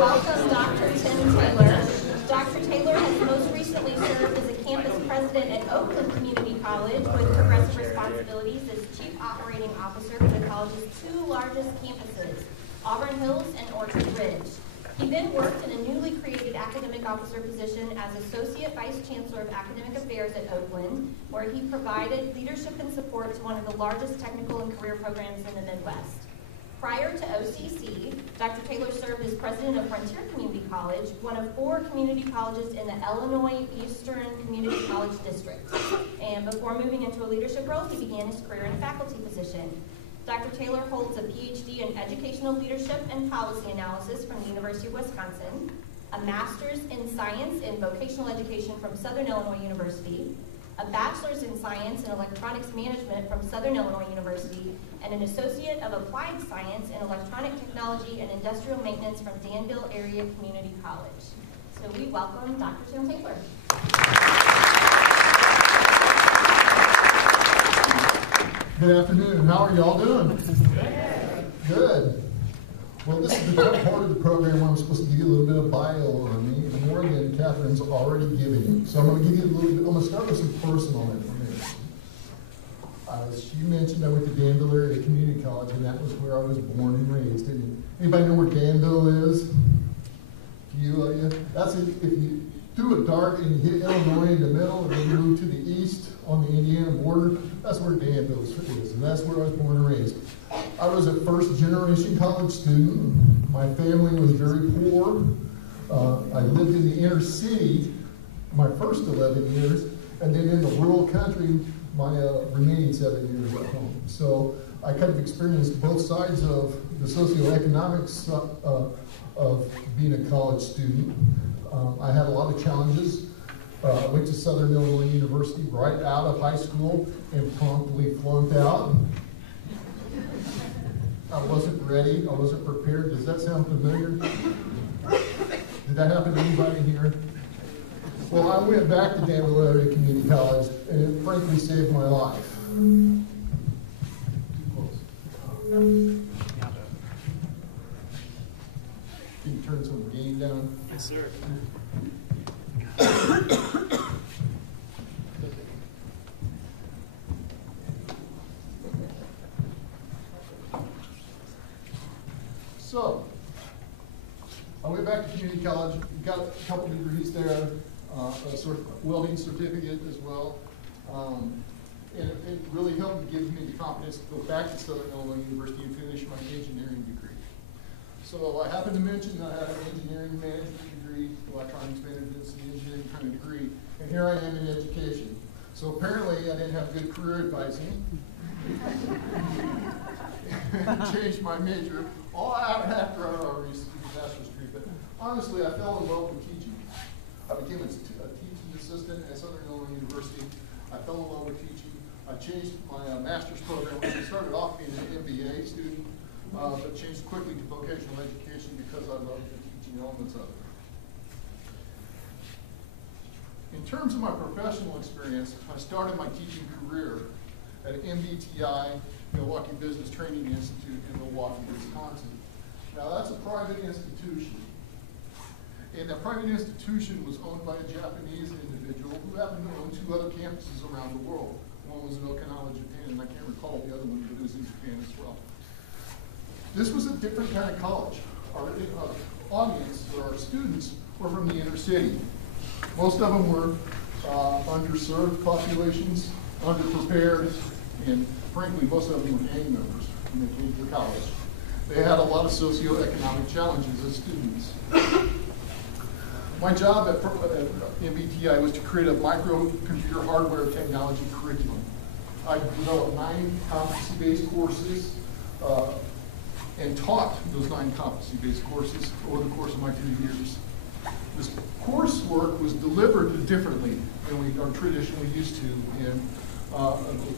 welcome Dr. Tim Taylor. Dr. Taylor has most recently served as a campus president at Oakland Community College with progressive responsibilities as Chief Operating Officer for the college's two largest campuses, Auburn Hills and Orchard Ridge. He then worked in a newly created academic officer position as Associate Vice Chancellor of Academic Affairs at Oakland, where he provided leadership and support to one of the largest technical and career programs in the Midwest. Prior to OCC, Dr. Taylor served as president of Frontier Community College, one of 4 community colleges in the Illinois Eastern Community College District. And before moving into a leadership role, he began his career in a faculty position. Dr. Taylor holds a PhD in Educational Leadership and Policy Analysis from the University of Wisconsin, a Master's in Science in Vocational Education from Southern Illinois University, a Bachelor's in Science in Electronics Management from Southern Illinois University, and an Associate of Applied Science in Electronic Technology and Industrial Maintenance from Danville Area Community College. So we welcome Dr. Tim Taylor. Good afternoon. How are y'all doing? Good. Well, this is the part of the program where I'm supposed to give you a little bit of bio on me, more than Catherine's already given you. So I'm going to give you a little bit. I'm going to start with some personal information. As she mentioned, I went to Danville Area Community College, and that was where I was born and raised. And anybody know where Danville is? That's it. If you threw a dart and you hit Illinois in the middle, and then you move to the east on the Indiana border, that's where Danville is, and that's where I was born and raised. I was a first-generation college student. My family was very poor. I lived in the inner city my first 11 years, and then in the rural country my remaining 7 years at home. So I kind of experienced both sides of the socioeconomics of being a college student. I had a lot of challenges. I went to Southern Illinois University right out of high school and promptly flunked out. I wasn't ready. I wasn't prepared. Does that sound familiar? Did that happen to anybody here? Well, I went back to Danville Area Community College, and it frankly saved my life. Too close. Can you turn some gain down? Yes, sir. So, I went back to community college, got a couple degrees there, a sort of welding certificate as well, and it really helped give me the confidence to go back to Southern Illinois University and finish my engineering degree. So I happened to mention that I had an engineering management degree, electronics management, and engineering kind of degree, and here I am in education. So apparently I didn't have good career advising. Changed my major all out after I received a master's degree. But honestly, I fell in love with teaching. I became a teaching assistant at Southern Illinois University. I fell in love with teaching. I changed my master's program, which I started off being an MBA student, but changed quickly to vocational education because I loved the teaching elements of it. In terms of my professional experience, I started my teaching career at MBTI, Milwaukee Business Training Institute in Milwaukee, Wisconsin. Now that's a private institution. And that private institution was owned by a Japanese individual who happened to own 2 other campuses around the world. One was in Okinawa, Japan, and I can't recall the other one, but it was in Japan as well. This was a different kind of college. Our audience, or our students, were from the inner city. Most of them were underserved populations, underprepared, and frankly, most of them were gang members when they came to college. They had a lot of socioeconomic challenges as students. My job at MBTI was to create a microcomputer hardware technology curriculum. I developed 9 competency-based courses and taught those 9 competency-based courses over the course of my 2 years. This coursework was delivered differently than we are traditionally used to in a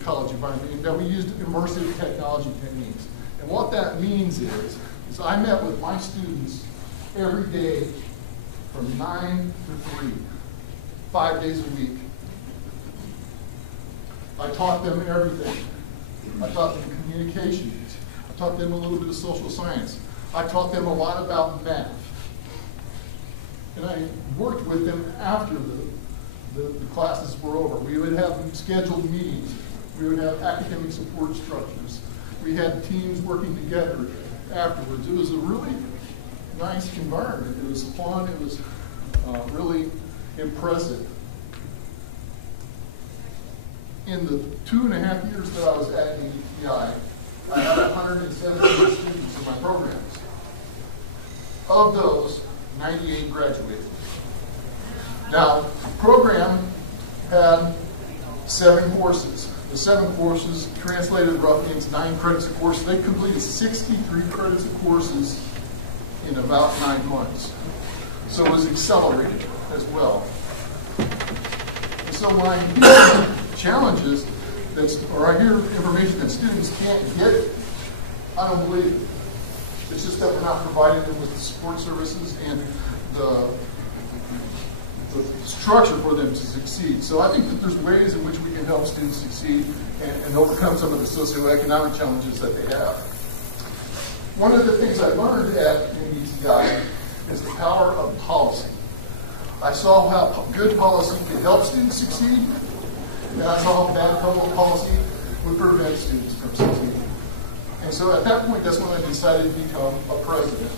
college environment, and that we used immersive technology techniques. And what that means is I met with my students every day from 9 to 3, 5 days a week. I taught them everything. I taught them communications. I taught them a little bit of social science. I taught them a lot about math. And I worked with them after the classes were over. We would have scheduled meetings. We would have academic support structures. We had teams working together afterwards. It was a really nice environment. It was fun. It was really impressive. In the 2.5 years that I was at EBTI, I had 117 students in my programs. Of those, 98 graduated. Now, the program had 7 courses. The 7 courses translated roughly into 9 credits a course. They completed 63 credits of courses in about 9 months. So it was accelerated as well. And so when I hear challenges or I hear information that students can't get, I don't believe it. It's just that we're not providing them with the support services and the structure for them to succeed. So I think that there's ways in which we can help students succeed and overcome some of the socioeconomic challenges that they have. One of the things I learned at EBTI is the power of policy. I saw how good policy can help students succeed, and I saw how bad public policy would prevent students from succeeding. And so at that point, that's when I decided to become a president.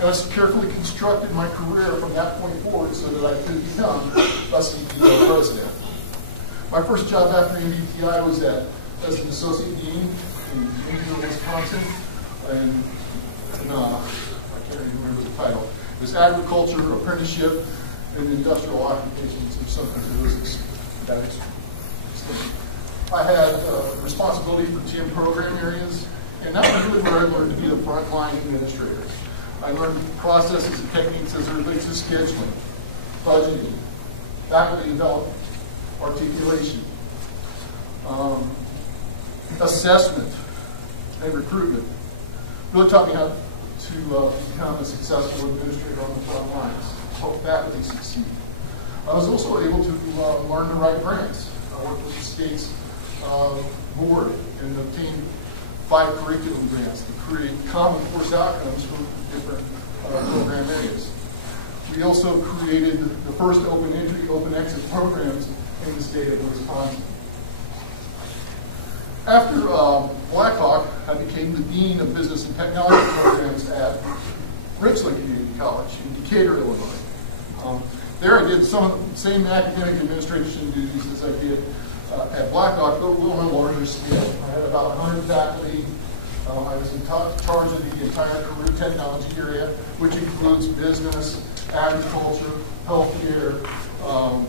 And I carefully constructed my career from that point forward so that I could become a CEO president. My first job after EBTI was as an associate dean in Indiana, Wisconsin, and I can't even remember the title. It was agriculture, apprenticeship, and industrial occupations, or something to those extent. I had responsibility for 10 program areas, and that was really where I learned to be a frontline administrator. I learned processes and techniques as it relates to scheduling, budgeting, faculty development, articulation, assessment, and recruitment. Really taught me how to become a successful administrator on the front lines, help faculty succeed. I was also able to learn to write grants. I worked with the state's board and obtained 5 curriculum grants to create common course outcomes for different program areas. We also created the first open entry, open exit programs in the state of Wisconsin. After Blackhawk, I became the Dean of Business and Technology Programs at Richland Community College in Decatur, Illinois. There I did some of the same academic administration duties as I did at Blackhawk, but a little on a larger scale. I had about 100 faculty. I was in charge of the entire career technology area, which includes business, agriculture, healthcare. I'm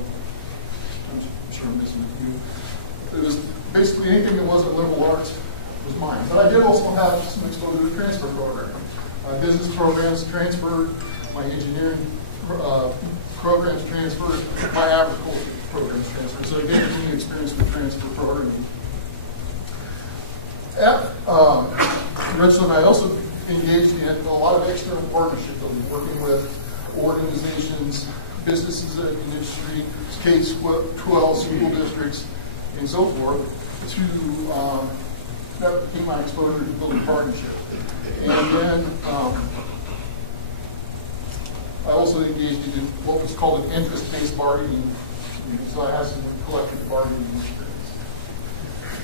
sure I'm missing a few. It was basically anything that wasn't liberal arts was mine. But I did also have some exposure to transfer programming. My business programs transferred, my engineering programs transferred, my agriculture programs transferred. So I gained some experience with transfer programming. At Richland, I also engaged in a lot of external partnership building, working with organizations, businesses in the industry, K-12 school districts, and so forth, to that became my exposure to building partnership. And then I also engaged in what was called an interest-based bargaining. So I had some collective bargaining experience.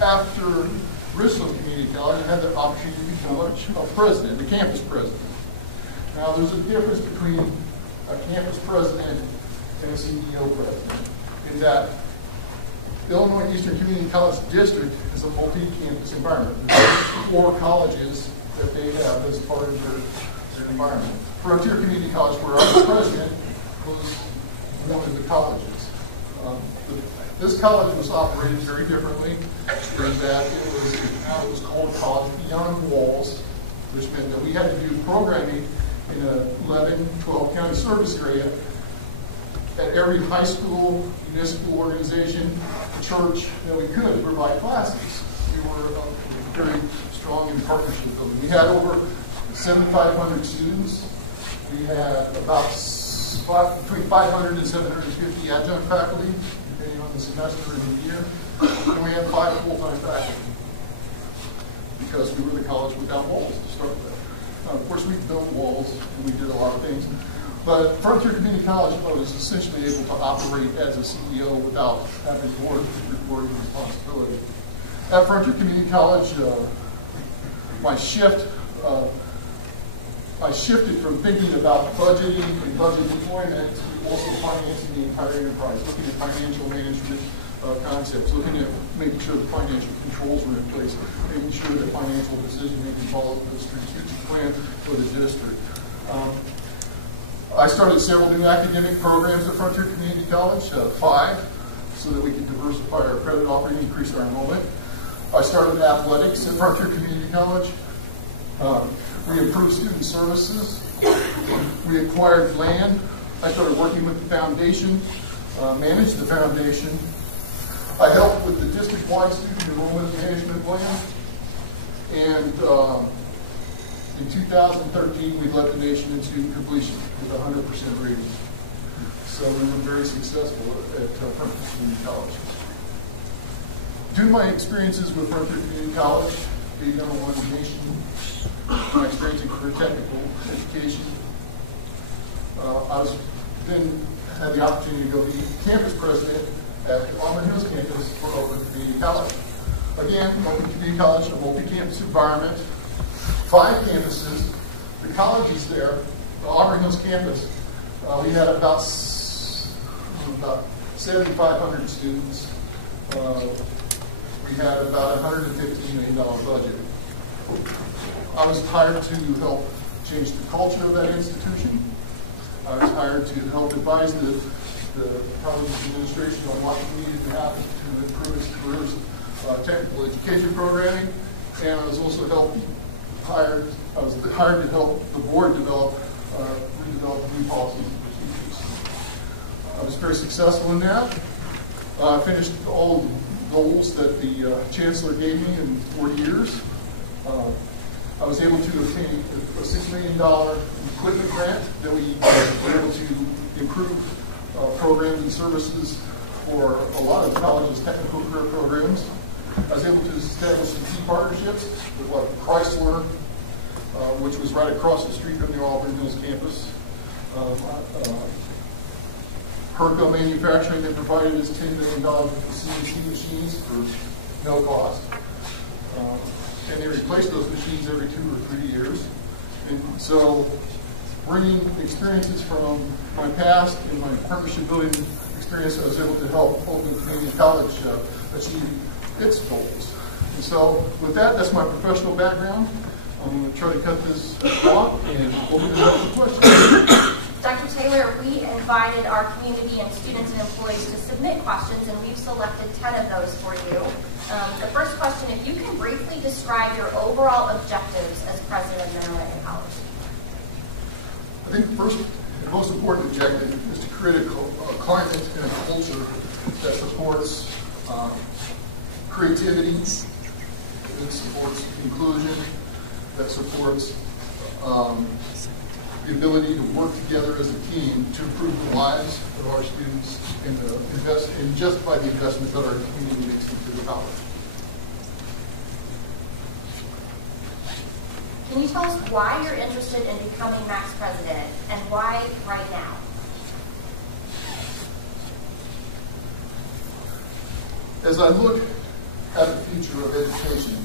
After Richland Community College, I had the opportunity to become a president, a campus president. Now, there's a difference between a campus president and a CEO president, in that the Illinois Eastern Community College District is a multi-campus environment. There's 4 colleges that they have as part of their environment. Frontier Community College, where I was president, was one of the colleges. This college was operated very differently in that it was called College Beyond Walls, which meant that we had to do programming in a 11, 12 county service area at every high school, municipal organization, church that we could to provide classes. We were very strong in partnership building. We had over 7,500 students. We had about between 500 and 750 adjunct faculty, depending on the semester and the year. And we had 5 full-time faculty, because we were the college without walls to start with. Of course, we built walls, and we did a lot of things. But at Frontier Community College, I was essentially able to operate as a CEO without having board reporting responsibility. At Frontier Community College, I shifted from thinking about budgeting and budget deployment to also financing the entire enterprise, looking at financial management concepts, looking at making sure the financial controls were in place, making sure that financial decision-making followed the strategic plan for the district. I started several new academic programs at Frontier Community College, 5, so that we could diversify our credit offering and increase our enrollment. I started athletics at Frontier Community College. We improved student services. We acquired land. I started working with the foundation, managed the foundation. I helped with the district-wide student enrollment management plan. And in 2013, we led the nation in student completion with 100% rating. So we were very successful at Frontier Community College. Due to my experiences with Frontier Community College, being number one in the nation, my experience in career technical education, I then had the opportunity to go be campus president at the Auburn Hills campus for Oakland Community College. Again, Oakland Community College, a multi-campus environment, 5 campuses. The college is there, the Auburn Hills campus. We had about 7,500 students. We had about a $115 million budget. I was hired to help change the culture of that institution. I was hired to help advise the college administration on what needed to happen to improve its careers, technical education programming, and I was also hired to help the board redevelop new policies and procedures. I was very successful in that. I finished all the goals that the chancellor gave me in 4 years. I was able to obtain a $6 million equipment grant that we were able to improve programs and services for a lot of the college's technical career programs. I was able to establish some key partnerships with Chrysler, which was right across the street from the Auburn Hills campus. Herco Manufacturing that provided us $10 million of CNC machines for no cost. And they replaced those machines every 2 or 3 years. And so bringing experiences from my past and my partnership building experience, I was able to help Oakland Community College achieve its goals. And so with that, that's my professional background. I'm going to try to cut this off and open it up for questions. Dr. Taylor, we invited our community and students and employees to submit questions, and we've selected 10 of those for you. The first question, if you can briefly describe your overall objectives as president of Mid-Atlantic College. I think the first and most important objective is to create a climate and a culture that supports creativity, that supports inclusion, that supports the ability to work together as a team to improve the lives of our students and justify the investment that our community makes into the college. Can you tell us why you're interested in becoming MAC's president and why right now? As I look at the future of education,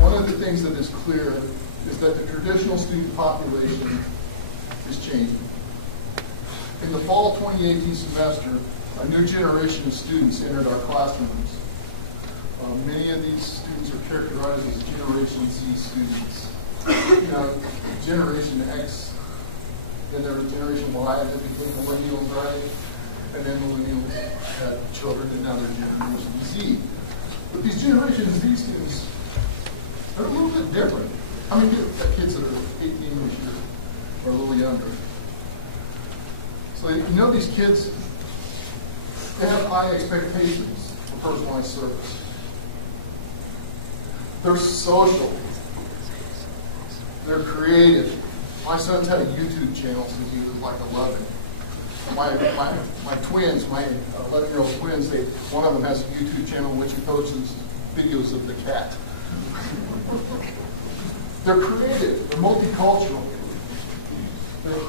one of the things that is clear is that the traditional student population is changing. In the fall 2018 semester, a new generation of students entered our classrooms. Many of these students are characterized as Generation Z students. Generation X, then there was Generation Y, and then became millennials, right? And then millennials had children, and now they're Generation Z. But these Generation Z students are a little bit different. I mean, kids that are 18 this year or a little younger. So these kids, they have high expectations for personalized service. They're social. They're creative. My son's had a YouTube channel since he was like 11. My twins, my 11-year-old twins, one of them has a YouTube channel in which he posts videos of the cat. They're creative. They're multicultural.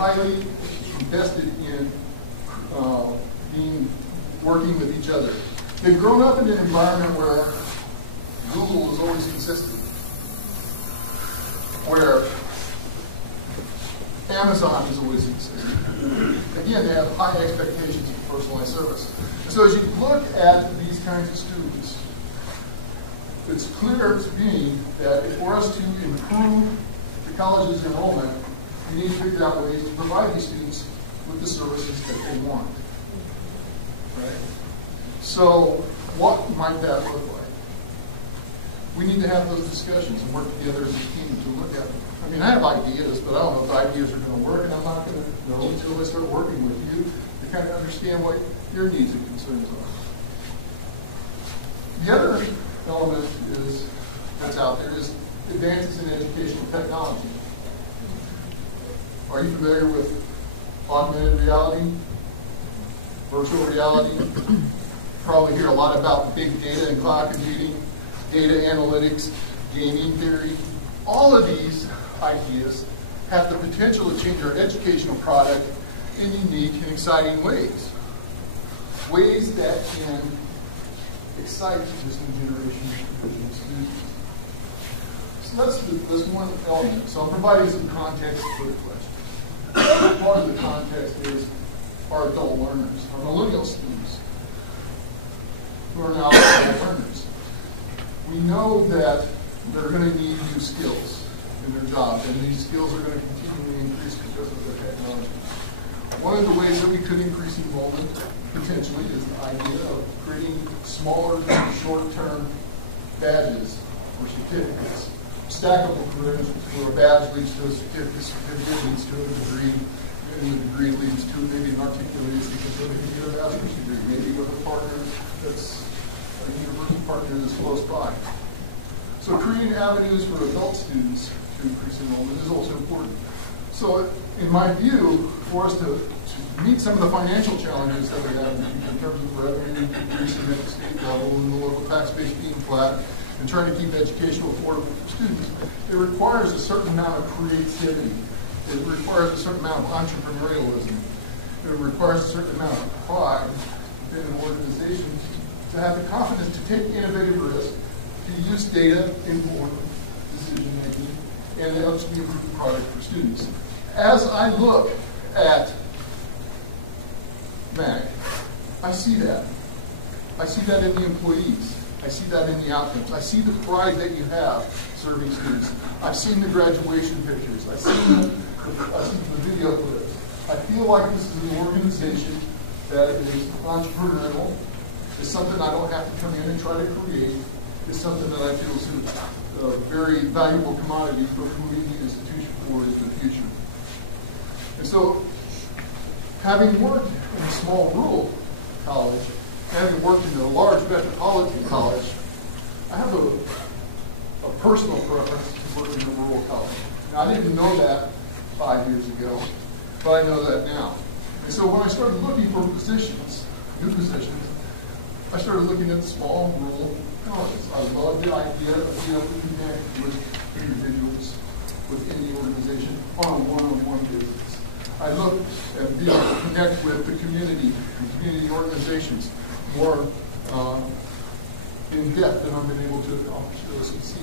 highly invested in working with each other. They've grown up in an environment where Google is always consistent, where Amazon is always consistent. Again, they have high expectations for personalized service. And so as you look at these kinds of students, it's clear to me that for us to improve the college's enrollment, we need to figure out ways to provide these students with the services that they want. Right? So what might that look like? We need to have those discussions and work together as a team to look at them. I mean, I have ideas, but I don't know if the ideas are going to work, and I'm not going to know until I start working with you to kind of understand what your needs and concerns are. The other element that's out there is advances in educational technology. Are you familiar with augmented reality, virtual reality? Probably hear a lot about big data and cloud computing, data analytics, gaming theory. All of these ideas have the potential to change our educational product in unique and exciting ways. Ways that can excite this new generation of students. So that's one element. So I'm providing some context for the question. Part of the context is our adult learners, our millennial students, who are now adult learners. We know that they're going to need new skills in their jobs, and these skills are going to continually increase because of the technology. One of the ways that we could increase enrollment, potentially, is the idea of creating smaller, short-term badges or certificates. Stackable credentials, where a badge leads to a certificate leads to a degree, and the degree leads to maybe an articulated certificate, maybe a bachelor's degree, maybe with a partner that's a university partner that's close by. So creating avenues for adult students to increase enrollment is also important. So in my view, for us to meet some of the financial challenges that we have in terms of revenue increasing at the state level and the local tax base being flat, and trying to keep education affordable for students, it requires a certain amount of creativity. It requires a certain amount of entrepreneurialism. It requires a certain amount of pride within an organization to have the confidence to take innovative risks, to use data-informed decision-making, and to ultimately improve the product for students. As I look at MAC, I see that. I see that in the employees. I see that in the outcomes. I see the pride that you have serving students. I've seen the graduation pictures. I've seen the video clips. I feel like this is an organization that is entrepreneurial. It's something I don't have to come in and try to create. It's something that I feel is a very valuable commodity for moving the institution forward into the future. And so, having worked in a small rural college, having worked in a large metropolitan college, I have a personal preference to work in a rural college. Now, I didn't know that 5 years ago, but I know that now. And so when I started looking for positions, new positions, I started looking at small rural colleges. I love the idea of being able to connect with individuals within the organization on a one-on-one basis. I looked at being able to connect with the community and community organizations more in depth than I've been able to accomplish at OCC.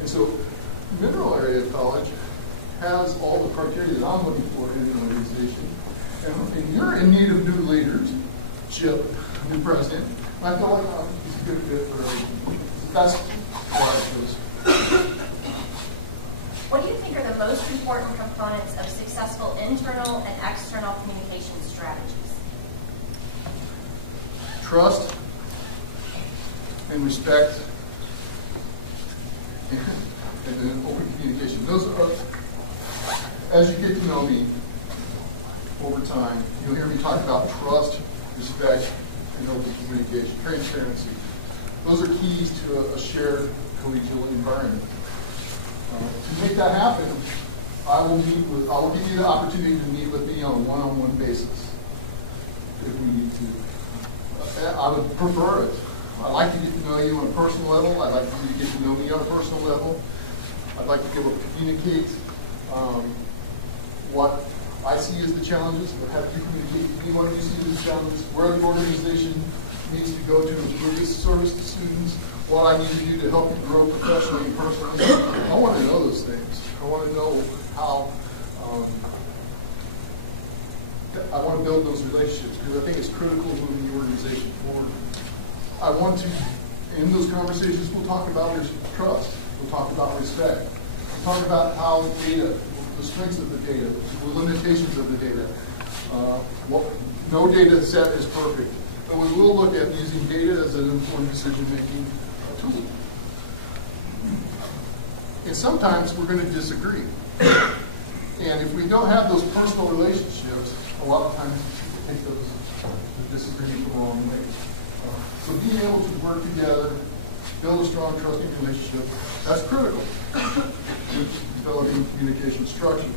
And so Mineral Area College has all the criteria that I'm looking for in an organization. And you're in need of new leaders, Chip, new president. I feel like it's a good fit for everything. That's why I chose. What do you think are the most important components of successful internal and external communication strategies? Trust and respect and then open communication. Those are, as you get to know me over time, you'll hear me talk about trust, respect, and open communication, transparency. Those are keys to a shared collegial environment. To make that happen, I will give you the opportunity to meet with me on a one-on-one basis if we need to. I would prefer it. I'd like to get to know you on a personal level. I'd like you to get to know me on a personal level. I'd like to be able to communicate what I see as the challenges, or have you communicate to me what you see as the challenges, where the organization needs to go to improve its service to students, what I need to do to help you grow professionally and personally. I want to know those things. I want to know how, I want to build those relationships because I think it's critical to moving the organization forward. I want to, in those conversations, we'll talk about trust. We'll talk about respect. We'll talk about how data, the strengths of the data, the limitations of the data. No data set is perfect, but we will look at using data as an important decision-making tool. And sometimes we're going to disagree. And if we don't have those personal relationships, a lot of times people take the disagreement the wrong way. So being able to work together, build a strong, trusting relationship, that's critical to developing communication structure.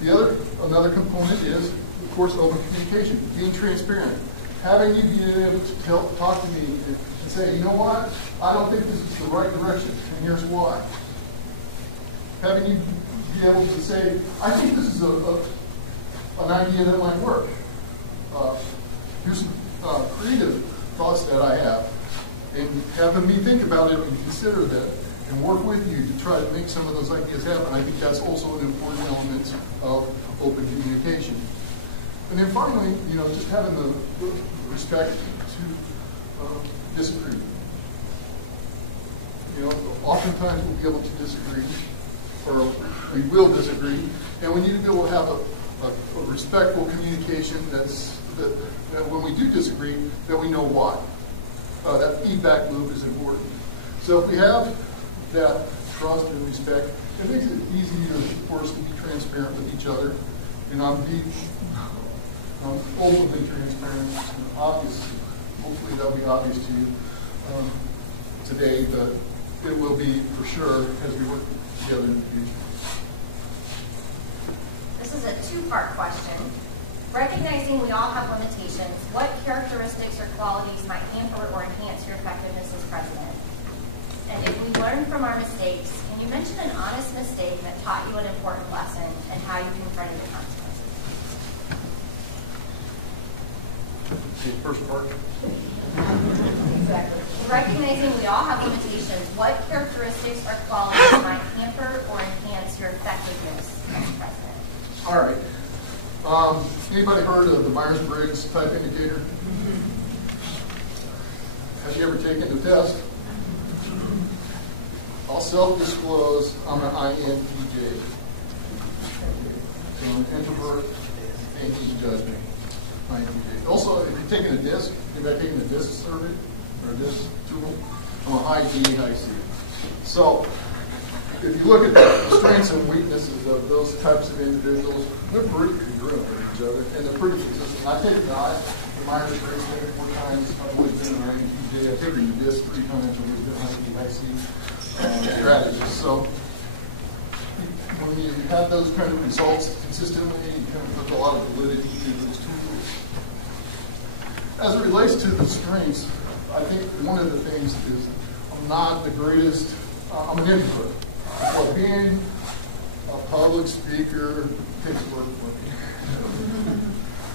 Another component is, of course, open communication, being transparent. Having you be able to talk to me and say, you know what, I don't think this is the right direction, and here's why. Having you be able to say, I think this is an idea that might work. Here's some creative thoughts that I have. And having me think about it and consider that and work with you to try to make some of those ideas happen. I think that's also an important element of open communication. And then finally, just having the respect to disagree. Oftentimes we'll be able to disagree, or we will disagree, and we need to be able to have a respectful communication that when we do disagree, that we know why. That feedback loop is important. So if we have that trust and respect, it makes it easier for us to be transparent with each other. I'm openly transparent, obviously. Hopefully that'll be obvious to you today, but it will be for sure as we work together in the future. This is a two-part question. Recognizing we all have limitations, what characteristics or qualities might hamper or enhance your effectiveness as president? And if we learn from our mistakes, can you mention an honest mistake that taught you an important lesson and how you confronted the consequences? The first part? Exactly. Recognizing we all have limitations, what characteristics or qualities might hamper or enhance your effectiveness as president? All right. Anybody heard of the Myers-Briggs type indicator? Have you ever taken the test? I'll self-disclose I'm an INTJ. So I'm an introvert, thinking, judgment. INTJ. Also, if you're taking a DISC, anybody taking a DISC survey or a DISC tool? I'm a high D, high C. So if you look at the strengths and weaknesses of those types of individuals, they're pretty congruent with each other, and they're pretty consistent. I take the Myers-Briggs 4 times. I've always been an INTJ. I've taken the DISC 3 times. I've always been an IC strategist. So when you have those kind of results consistently, you kind of put a lot of validity to those tools. As it relates to the strengths, I think one of the things is I'm not the greatest, I'm an introvert. Well, being a public speaker takes work for me.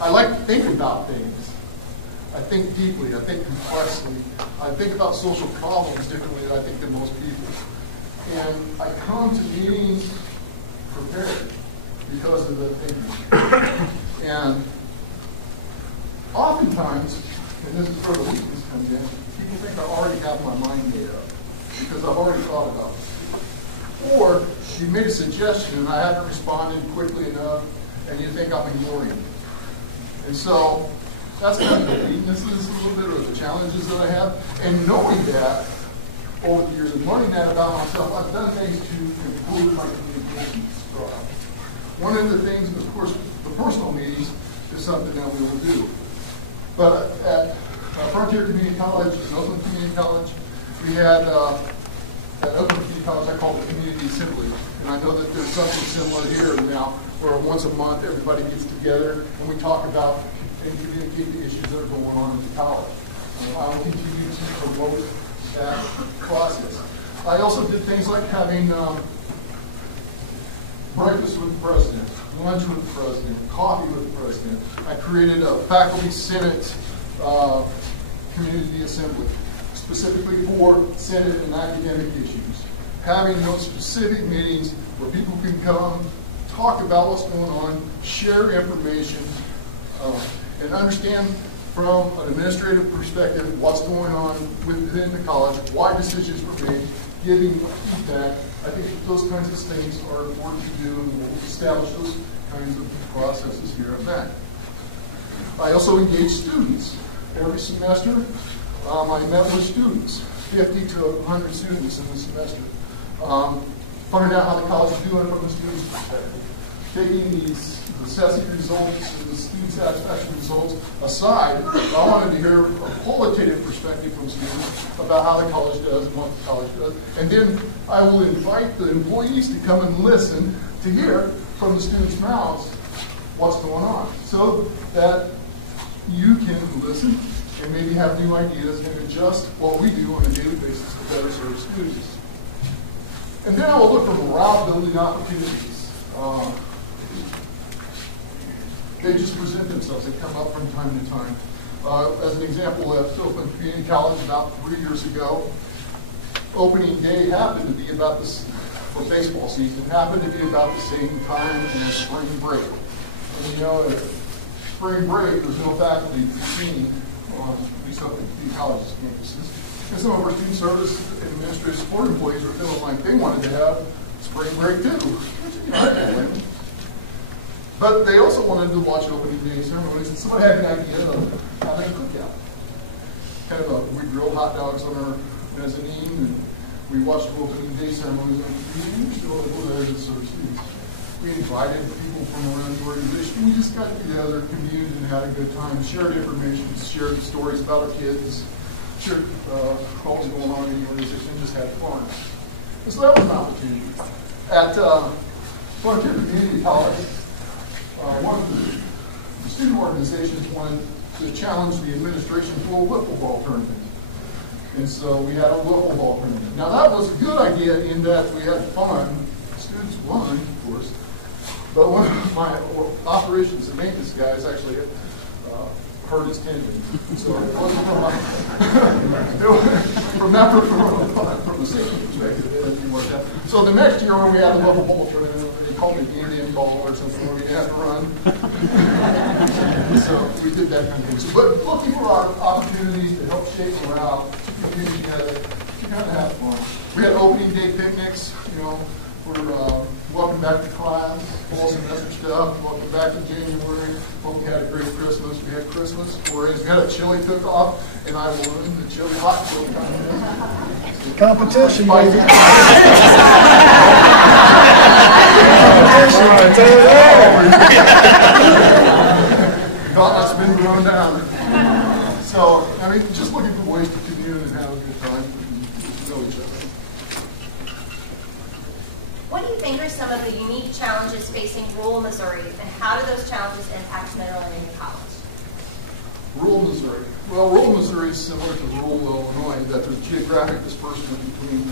I like to think about things. I think deeply. I think complexly. I think about social problems differently than I think than most people. And I come to meetings prepared because of the thinking. And oftentimes, and this is where the weakness comes in, people think I already have my mind made up because I've already thought about it. Or you made a suggestion and I haven't responded quickly enough, and you think I'm ignoring you. And so that's kind of the weaknesses a little bit, or the challenges that I have. And knowing that over the years and learning that about myself, I've done things to improve my communication style. One of the things, of course, the personal meetings is something that we will do. But at Frontier Community College and Oakland Community College, we had at Oakland Community College, I call it the Community Assembly. And I know that there's something similar here now, where once a month everybody gets together and we talk about and communicate the issues that are going on in the college. I will continue to promote that process. I also did things like having breakfast with the president, lunch with the president, coffee with the president. I created a faculty senate community assembly, specifically for Senate and academic issues. Having those specific meetings where people can come, talk about what's going on, share information, and understand from an administrative perspective what's going on within the college, why decisions were made, giving feedback. I think those kinds of things are important to do, and we'll establish those kinds of processes here at MAC. I also engage students. Every semester, I met with students, 50 to 100 students in the semester. Finding out how the college is doing from the students' perspective. Taking these assessing results and the student satisfaction results aside, I wanted to hear a qualitative perspective from students about how the college does and what the college does. And then I will invite the employees to come and listen to hear from the students' mouths what's going on, so that you can listen and maybe have new ideas and adjust what we do on a daily basis to better serve students. And then I will look for morale-building opportunities. They just present themselves. They come up from time to time. As an example, at Oakland Community College about 3 years ago, opening day happened to be about this, for baseball season, happened to be about the same time as spring break. And you know, at spring break, there's no faculty to be seen on these Oakland Community College's campuses. And some of our student service and administrative support employees were feeling like they wanted to have spring break too. Which, you know, I can't blame them. But they also wanted to watch opening day ceremonies, and somebody had an idea of having a cookout. We grilled hot dogs on our mezzanine, and we watched opening day ceremonies on TV. We still go there and serve students. We invited people from around the organization. We just got together, communed, and had a good time. Shared information, shared stories about our kids, shared what was going on in the organization, and just had fun. And so that was an opportunity. At Frontier Community College, one of the student organizations wanted to challenge the administration to a wiffle ball tournament. And so we had a wiffle ball tournament. Now that was a good idea in that we had fun. Students won, of course. But one of my operations and maintenance guys actually hurt his tendon. So it wasn't from a safety perspective, it didn't work out. So the next year when we had the wiffle ball tournament, they called me Indian ball or something where we had to run. So we did that kind of thing. So, but looking for opportunities to help shape morale, to continue together, to kind of have fun. We had opening day picnics, you know, for welcome back to class, fall semester stuff, welcome back in January. Hope we had a great Christmas. We had Christmas parades. We had a chili cook-off, and I won the chili hot chili contest. Competition, baby. Gauntlet's been thrown down. So, I mean, just looking for ways to commune and have a good time and know each other. What do you think are some of the unique challenges facing rural Missouri, and how do those challenges impact Middle and Union College? Rural Missouri. Well, rural Missouri is similar to rural Illinois, that there's geographic dispersion between the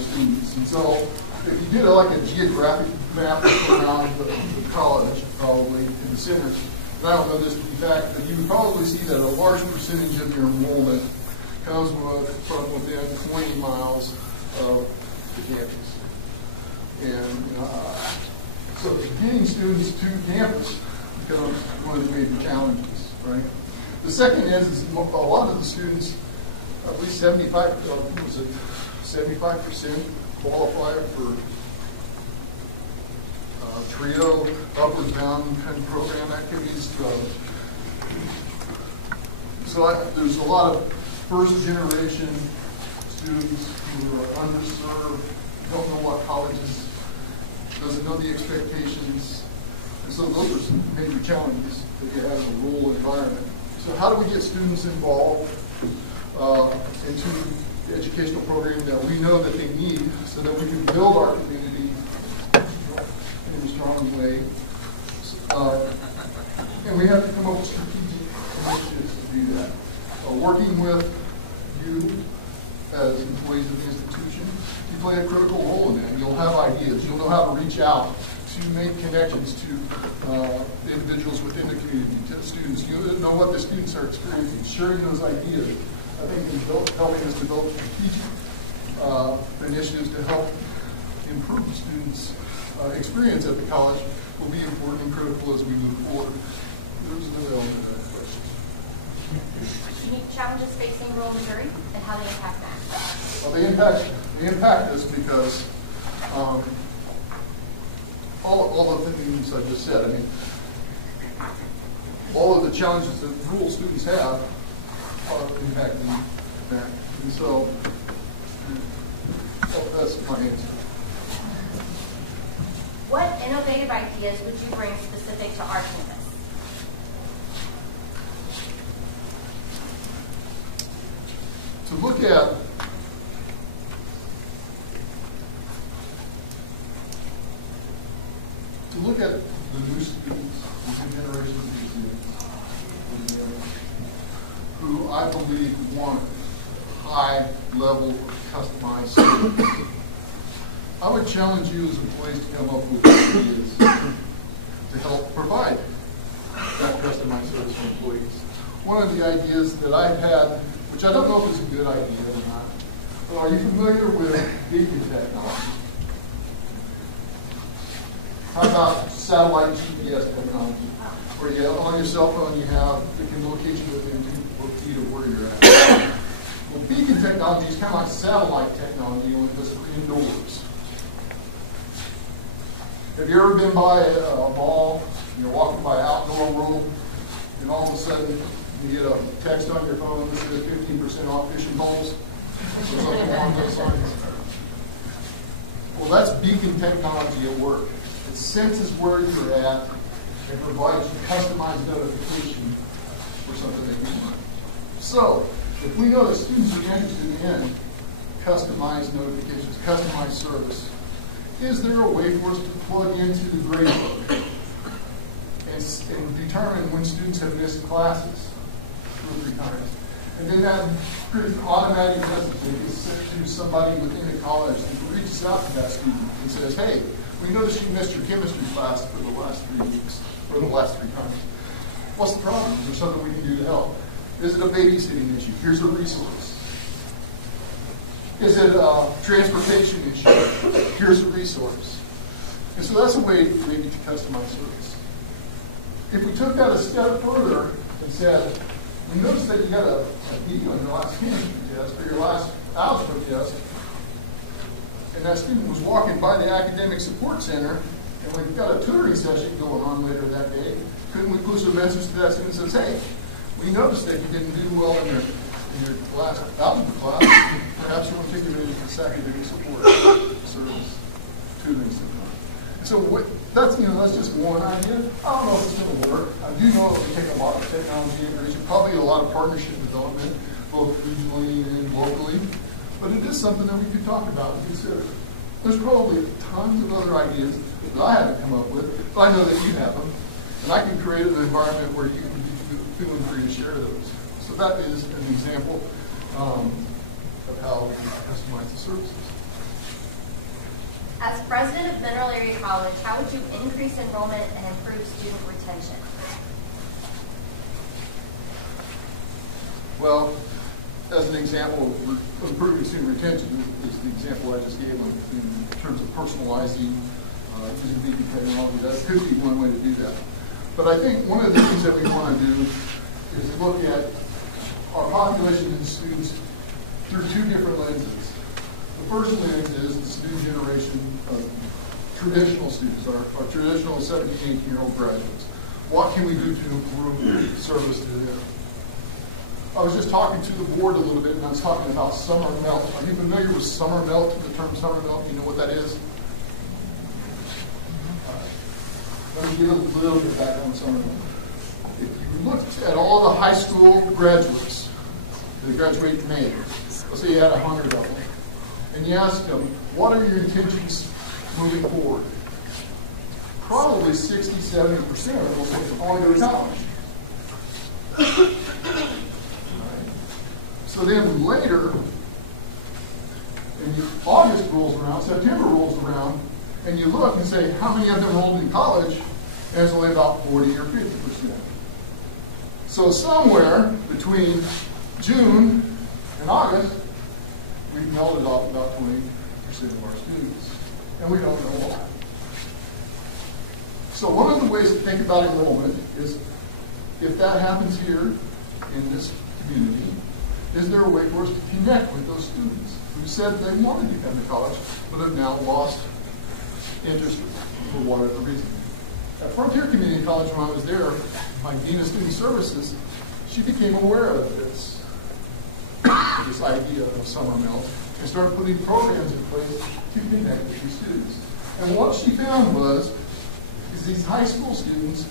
students. And so, if you did like a geographic map around the college, probably in the center, and I don't know this to be fact, but you would probably see that a large percentage of your enrollment comes from within 20 miles of the campus. And so getting students to campus becomes one of the major challenges, right? The second is a lot of the students, at least 75% qualify for TRIO, upward bound kind of program activities. So there's a lot of first generation students who are underserved, don't know what college is, doesn't know the expectations. And so those are some major challenges that you have in a rural environment. So how do we get students involved into the educational program that we know that they need so that we can build our community in a strong way? And we have to come up with strategic initiatives to do that. Working with you as employees of the institution, you play a critical role in that. You'll have ideas. You'll know how to reach out to make connections to individuals within the community, to the students. You know what the students are experiencing, sharing those ideas. I think helping us develop strategic initiatives to help improve the students' experience at the college will be important and critical as we move forward. There's another element of that question. Unique challenges facing rural Missouri and how they impact that. Well, they impact us because all of the things I just said. I mean, all of the challenges that rural students have are impacting that. And so that's my answer. What innovative ideas would you bring specific to our campus? To look at the new students, the new generation of students, who I believe want high level of customized service, I would challenge you as employees to come up with ideas to help provide that customized service for employees. One of the ideas that I've had, which I don't know if it's a good idea or not, but are you familiar with beacon technology? How about satellite GPS technology? Where you have, on your cell phone you have the location within 2 feet of where you're at. Well, beacon technology is kind of like satellite technology, only just for indoors. Have you ever been by a mall, you're walking by an outdoor room, and all of a sudden you get a text on your phone that says 15% off fishing poles? Or something along those lines. Well, that's beacon technology at work. It senses where you're at and provides you customized notification for something that you want. So, if we know that students are interested in customized notifications, customized service, is there a way for us to plug into the gradebook and determine when students have missed classes 2 or 3 times? And then that creates an automatic message that gets sent to somebody within the college that reaches out to that student and says, hey, we noticed you missed your chemistry class for the last 3 weeks, or the last 3 times. What's the problem? Is there something we can do to help? Is it a babysitting issue? Here's a resource. Is it a transportation issue? Here's a resource. And so that's a way maybe to customize service. If we took that a step further and said, we noticed that you got a D on your last chemistry test or your last algebra test, and that student was walking by the academic support center, and we've got a tutoring session going on later that day, couldn't we push a message to that student that says, hey, we noticed that you didn't do well in your last algebra class. Perhaps you want to take advantage of this academic support service, tutoring center. So that's just one idea. I don't know if it's going to work. I do know it will take a lot of technology integration, probably a lot of partnership development, both regionally and locally. But it is something that we could talk about and consider. There's probably tons of other ideas that I haven't come up with, but I know that you have them. And I can create an environment where you can be feeling free to share those. So that is an example of how we can customize the services. As president of Mineral Area College, how would you increase enrollment and improve student retention? Well, as an example of improving student retention is the example I just gave in terms of personalizing using beacon technology. That could be one way to do that. But I think one of the things that we want to do is look at our population and students through 2 different lenses. The first lens is this new generation of traditional students, our traditional 17, 18-year-old graduates. What can we do to improve service to them? I was just talking to the board a little bit, and I was talking about summer melt. Are you familiar with summer melt, the term summer melt? Do you know what that is? Let me give a little bit back on summer melt. If you looked at all the high school graduates that graduate in May, let's say you had 100 of them, and you asked them, what are your intentions moving forward? Probably 60, 70% of them will say, I want to go to college. So then later, and August rolls around, September rolls around, and you look and say, how many of them enrolled in college? And it's only about 40 or 50%. So somewhere between June and August, we've melted off about 20% of our students, and we don't know why. So one of the ways to think about enrollment is, if that happens here in this community, is there a way for us to connect with those students who said they wanted to come to college, but have now lost interest for whatever reason? At Frontier Community College, when I was there, my Dean of Student Services, she became aware of this idea of summer melt, and started putting programs in place to connect with these students. And what she found was, is these high school students,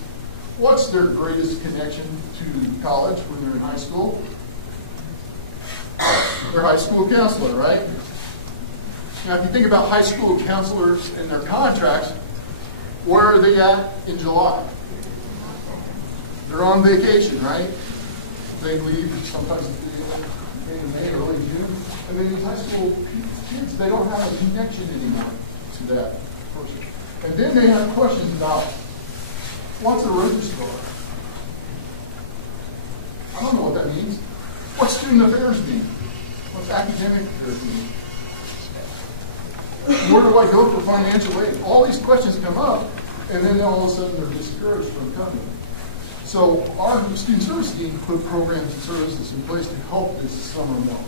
what's their greatest connection to college when they're in high school? Their high school counselor, right? Now, if you think about high school counselors and their contracts, where are they at in July? They're on vacation, right? They leave sometimes in May, early June. And then these high school kids, they don't have a connection anymore to that person. And then they have questions about, what's a registrar? I don't know what that means. What's student affairs mean? What's academic affairs mean? Where do I go for financial aid? All these questions come up, and then all of a sudden they're discouraged from coming. So our student service team put programs and services in place to help this summer melt.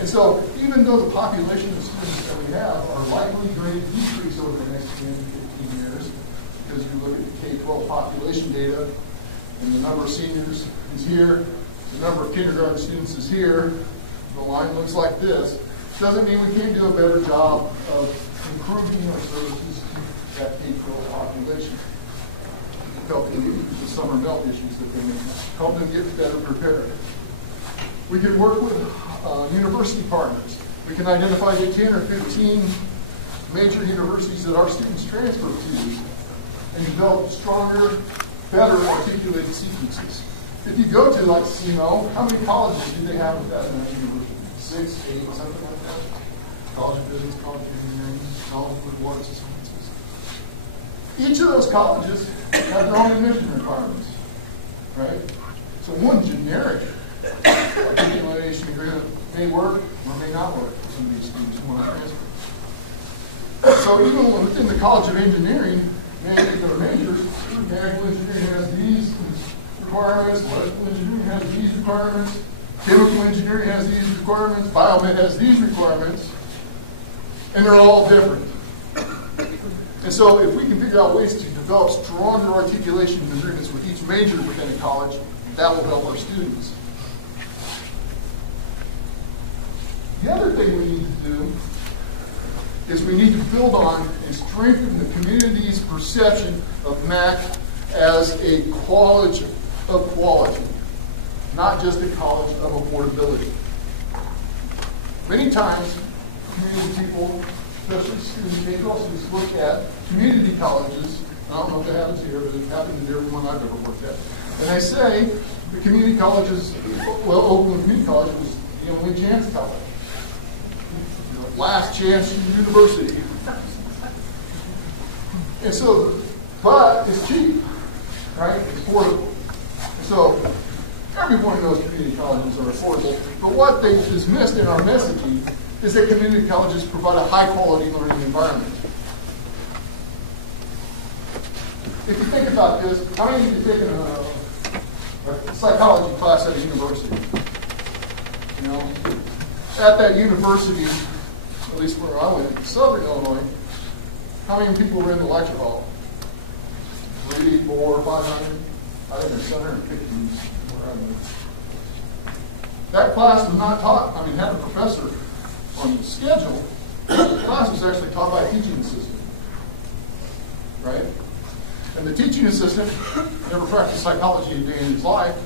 And so even though the population of students that we have are likely going to decrease over the next 10 to 15 years, because you look at the K-12 population data, and the number of seniors is here, the number of kindergarten students is here, the line looks like this, doesn't mean we can't do a better job of improving our services to that K-12 population, helping with the summer melt issues that they may have, help them get better prepared. We can work with university partners. We can identify the 10 or 15 major universities that our students transfer to and develop stronger, better articulated sequences. If you go to like CMO, how many colleges do they have with that in that university? 6, 8, something like that? College of Business, College of Engineering, College of Liberal Arts and Sciences. Each of those colleges have their own admission requirements, right? So one generic articulation agreement may work or may not work for some of these students who want to transfer. So even within the College of Engineering, their majors, mechanical engineering has these requirements, electrical engineering has these requirements, chemical engineering has these requirements, biomed has these requirements, and they're all different. And so if we can figure out ways to develop stronger articulation agreements with each major within a college, that will help our students. The other thing we need to do is we need to build on and strengthen the community's perception of MAC as a college of quality, not just a college of affordability. Many times, community people, especially students, K-12 students, look at community colleges, I don't know if that happens here, but it happened in everyone I've ever worked at, and they say the community colleges, well, Oakland Community College was the only chance college. Last chance university. And so, but it's cheap, right? It's affordable. And so, everyone knows community colleges are affordable, but what they dismissed in our messaging is that community colleges provide a high-quality learning environment. If you think about this, how many of you have taken a psychology class at a university? You know, at that university, at least where I went, in Southern Illinois, how many people were in the lecture hall? 3, 4, 500? I think there's 750 where I went. That class was not taught, had a professor on the schedule. The class was actually taught by a teaching assistant, right? And the teaching assistant never practiced psychology a day in his life,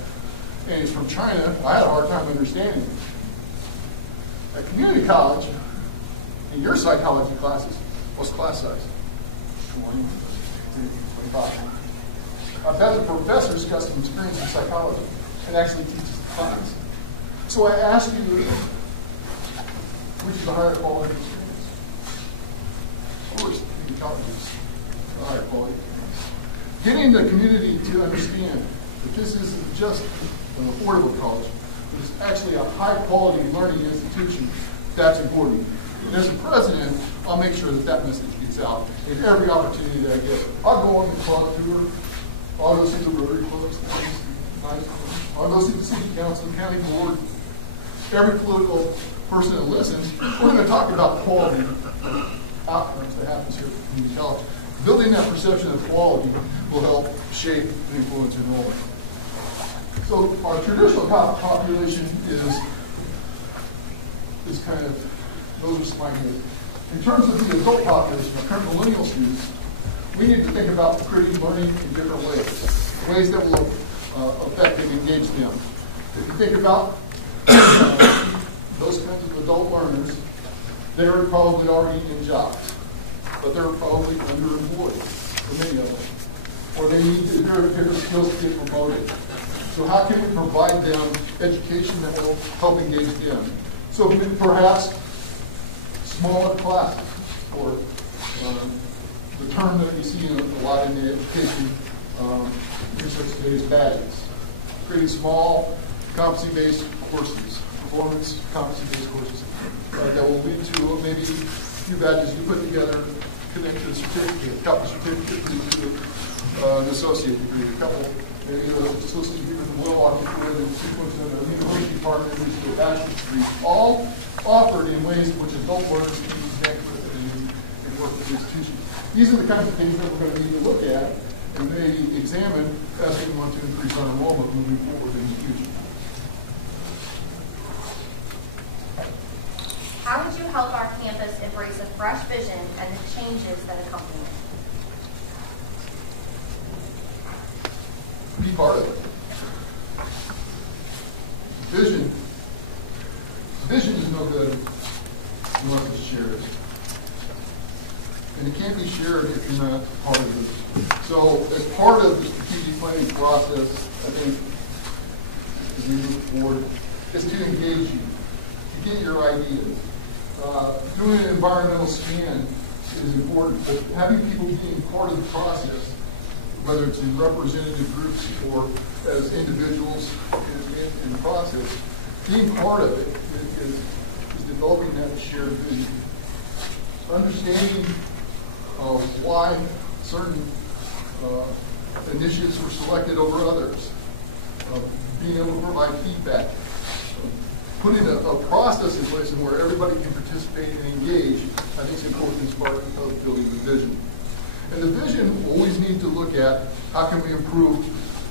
and he's from China. I had a hard time understanding it. At community college, in your psychology classes, what's class size? 20, 25. I bet the professor's got some experience in psychology and actually teaches the class. So I ask you, which is a higher quality experience? Of course, colleges, higher quality. Getting the community to understand that this isn't just an affordable college, but it's actually a high-quality learning institution, that's important. And as a president, I'll make sure that that message gets out in every opportunity that I get. I'll go on the club tour, I'll go see the Rotary clubs, I'll go see the city council, the county board, every political person that listens. We're going to talk about quality outcomes that happens here at community college. Building that perception of quality will help shape and influence enrollment. So our traditional population is kind of, those are spine-hit. In terms of the adult population, our current millennial students, we need to think about creating learning in different ways that will affect and engage them. If you think about those kinds of adult learners, they're probably already in jobs, but they're probably underemployed for many of them. Or they need different skills to get promoted. So how can we provide them education that will help engage them? So perhaps smaller classes, or the term that we see a lot in the education research today is badges. Creating small competency-based courses, performance competency-based courses that will lead to maybe a few badges you put together, connect to a certificate, a couple certificates to an associate degree, a couple, maybe an associate degree from Willow, the sequence of the university partner to a bachelor's degree, all offered in ways in which adult learners can connect with and work with the institution. These are the kinds of things that we're going to need to look at and maybe examine as we want to increase our enrollment moving forward in the future. How would you help our campus embrace a fresh vision and the changes that accompany it? Be part of it. Vision is no good unless it's shared. And it can't be shared if you're not part of it. So as part of the strategic planning process, I think, as we move forward, is to engage you, to get your ideas. Doing an environmental scan is important, but having people being part of the process, whether it's in representative groups or as individuals in the process, being part of it is developing that shared vision. Understanding why certain initiatives were selected over others, being able to provide feedback, putting a process in place where everybody can participate and engage, I think is important as part of building the vision. And the vision will always need to look at how can we improve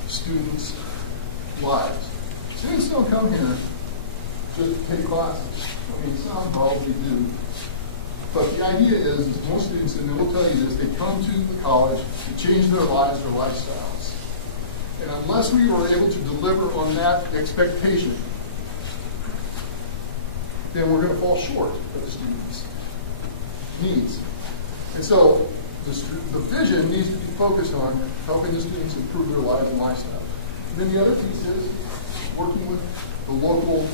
students' lives. Students don't come here just to take classes. I mean, some probably do. But the idea is most students, and they will tell you this, they come to the college to change their lives, their lifestyles. And unless we are able to deliver on that expectation, then we're going to fall short of the students' needs. And so the vision needs to be focused on helping the students improve their lives and lifestyle. And then the other piece is working with the local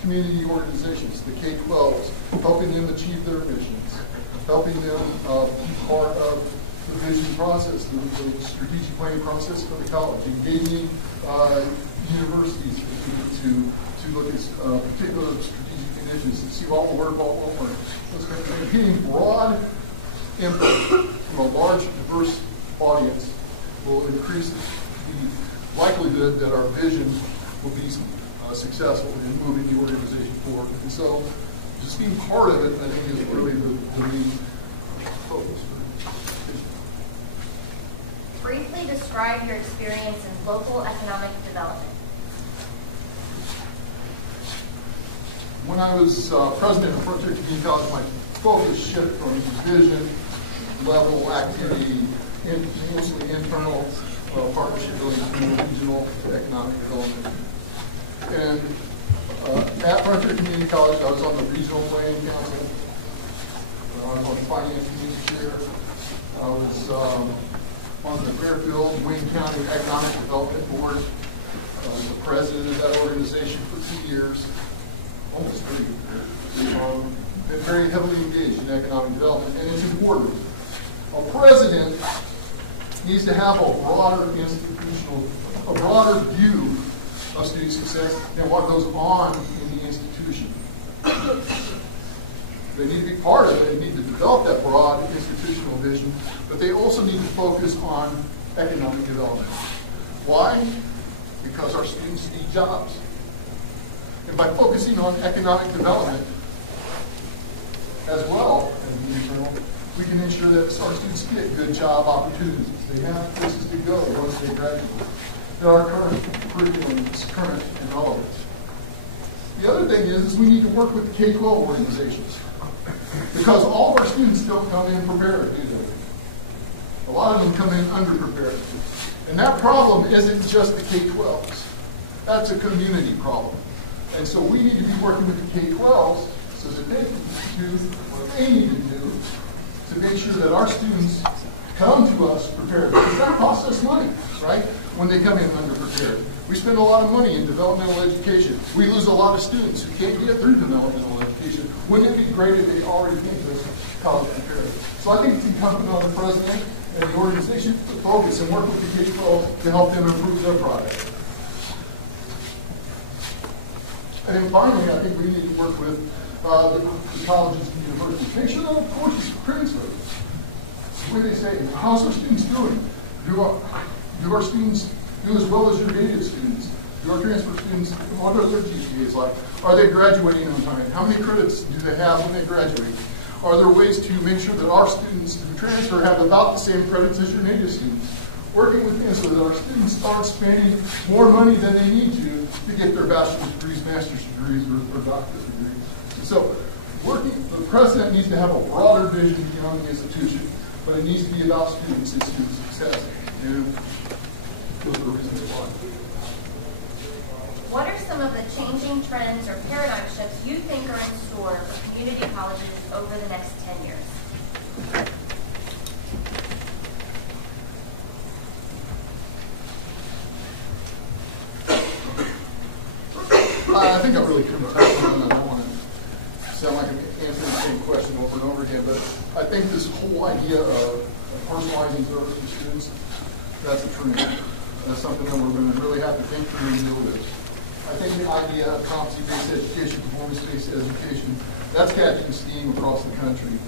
community organizations, the K-12s, helping them achieve their missions, helping them be part of the vision process, the strategic planning process for the college, engaging universities to look at particular strategic initiatives and see what will work, what won't work. Getting broad input from a large, diverse audience will increase the likelihood that our vision will be successful in moving the organization forward. And so just being part of it, I think, is really the main focus. Briefly describe your experience in local economic development. When I was president of Frontier Community College, my focus shifted from division level activity, mostly internal partnership building, regional economic development. And at Frontier Community College, I was on the Regional Planning Council. I was on the Finance Committee Chair. I was on the Fairfield Wayne County Economic Development Board. I was the president of that organization for 2 years, almost 3 years. been very heavily engaged in economic development, and it's important. A president needs to have a broader view of student success than what goes on in the institution. They need to be part of it. They need to develop that broad institutional vision, but they also need to focus on economic development. Why? Because our students need jobs. And by focusing on economic development as well as the internal, we can ensure that our students get good job opportunities. They have places to go once they graduate. That our current curriculum is current and relevant. The other thing is we need to work with the K-12 organizations. Because all of our students don't come in prepared, do they? A lot of them come in underprepared. And that problem isn't just the K-12s. That's a community problem. And so we need to be working with the K-12s so that they can do what they need to do to make sure that our students come to us prepared. Because that costs us money, right? When they come in underprepared. We spend a lot of money in developmental education. We lose a lot of students who can't get through developmental education. Wouldn't it be great if they already came to us college prepared? So I think it's incumbent on the president and the organization to focus and work with the K-12 to help them improve their product. And then finally, I think we need to work with the colleges and universities. Make sure that our courses transfer. When they say, how's our students doing? Do our students do as well as your native students? Do our transfer students, what are their GPAs like? Are they graduating on time? How many credits do they have when they graduate? Are there ways to make sure that our students who transfer have about the same credits as your native students? Working with them so that our students aren't spending more money than they need to get their bachelor's degrees, master's degrees, or doctorate degrees. And so the president needs to have a broader vision beyond the institution, but it needs to be about students and student success. And those are the reasons why. What are some of the changing trends or paradigm shifts you think are in store for community colleges over the next 10 years? I think I really couldn't touch on it. I don't want to sound like I'm answering the same question over and over again, but I think this whole idea of personalizing service to students, that's a trend. That's something that we're going to really have to think through and deal with. I think the idea of competency-based education, performance-based education, that's catching steam across the country.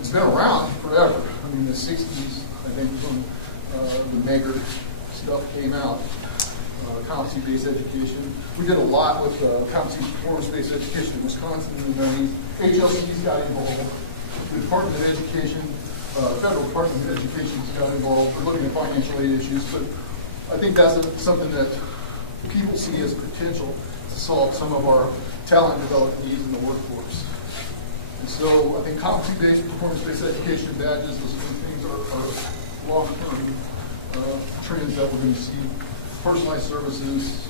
It's been around forever. I mean, the 60s, I think, when the Maker stuff came out, competency-based education. We did a lot with competency performance-based education in Wisconsin in the 90s. HLCs got involved. The Department of Education, Federal Department of Education got involved. We're looking at financial aid issues, but I think that's something that people see as potential to solve some of our talent development needs in the workforce. And so I think competency-based, performance-based education badges, those things are long-term trends that we're going to see. Personalized services,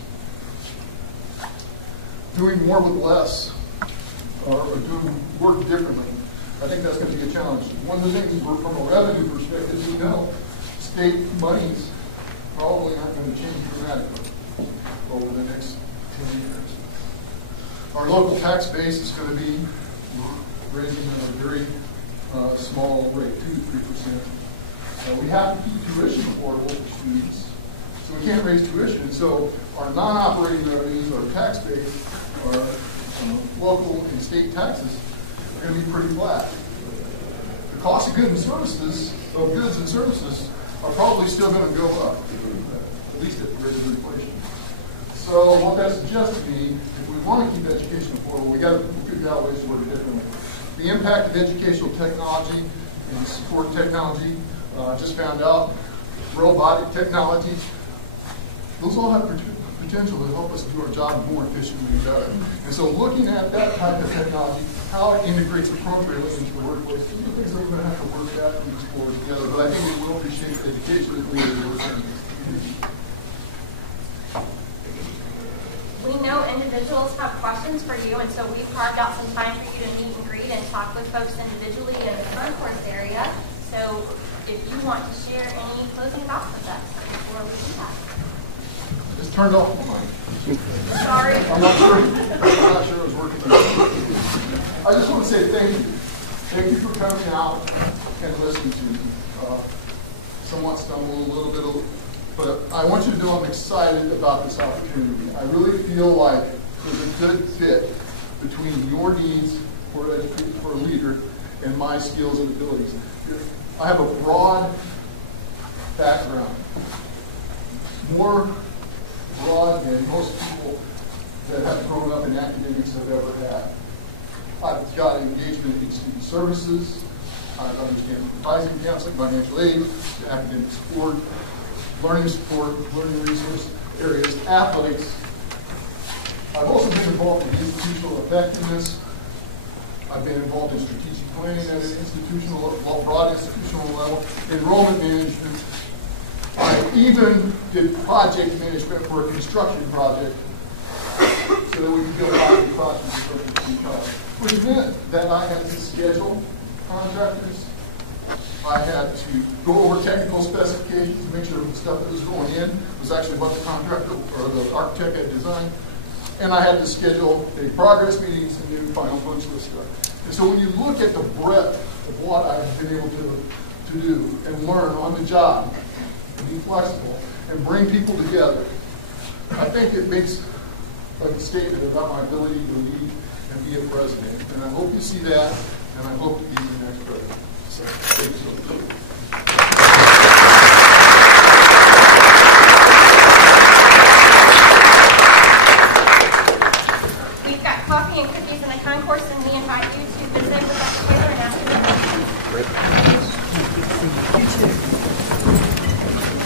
doing more with less, or doing work differently. I think that's going to be a challenge. One of the things from a revenue perspective, we know state monies probably aren't going to change dramatically over the next 10 years. Our local tax base is going to be raising at a very small rate, 2 to 3%. We have to keep tuition affordable for students. So we can't raise tuition. And so our non-operating revenues, our tax base, our local and state taxes are going to be pretty flat. The cost of goods and services are probably still going to go up, at least at the rate of inflation. So what that suggests to me, if we want to keep education affordable, we've got to figure out ways to work differently. The impact of educational technology and support technology, just found out, robotic technology, those all have potential to help us do our job more efficiently and better. And so looking at that type of technology, how it integrates appropriately into the workplace, these are things that we're going to have to work at and explore together. But I think it will reshape education as we do it. We know individuals have questions for you, and so we've carved out some time for you to meet and greet and talk with folks individually in the concourse area. So if you want to share any closing thoughts with us before we do that. Just turned off the mic. Sorry. I'm not sure it was working. I just want to say thank you. Thank you for coming out and listening to me. Somewhat stumbled a little bit, but I want you to know I'm excited about this opportunity. I really feel like there's a good fit between your needs for a leader and my skills and abilities. I have a broad background, more broad than most people that have grown up in academics have ever had. I've got engagement in student services. I understand advising, counseling, financial aid, academic support, learning resource areas, athletics. I've also been involved in institutional effectiveness. I've been involved in strategic planning at an broad institutional level, enrollment management. I even did project management for a construction project so that we could build housing projects for college, which meant that I had to schedule contractors. I had to go over technical specifications to make sure the stuff that was going in was actually what the contractor or the architect had designed. And I had to schedule progress meetings and do final punch list stuff. And so when you look at the breadth of what I've been able to do and learn on the job, and be flexible, and bring people together, I think it makes like a statement about my ability to lead and be a president. And I hope you see that, and I hope to be the next president. So, thank you so much.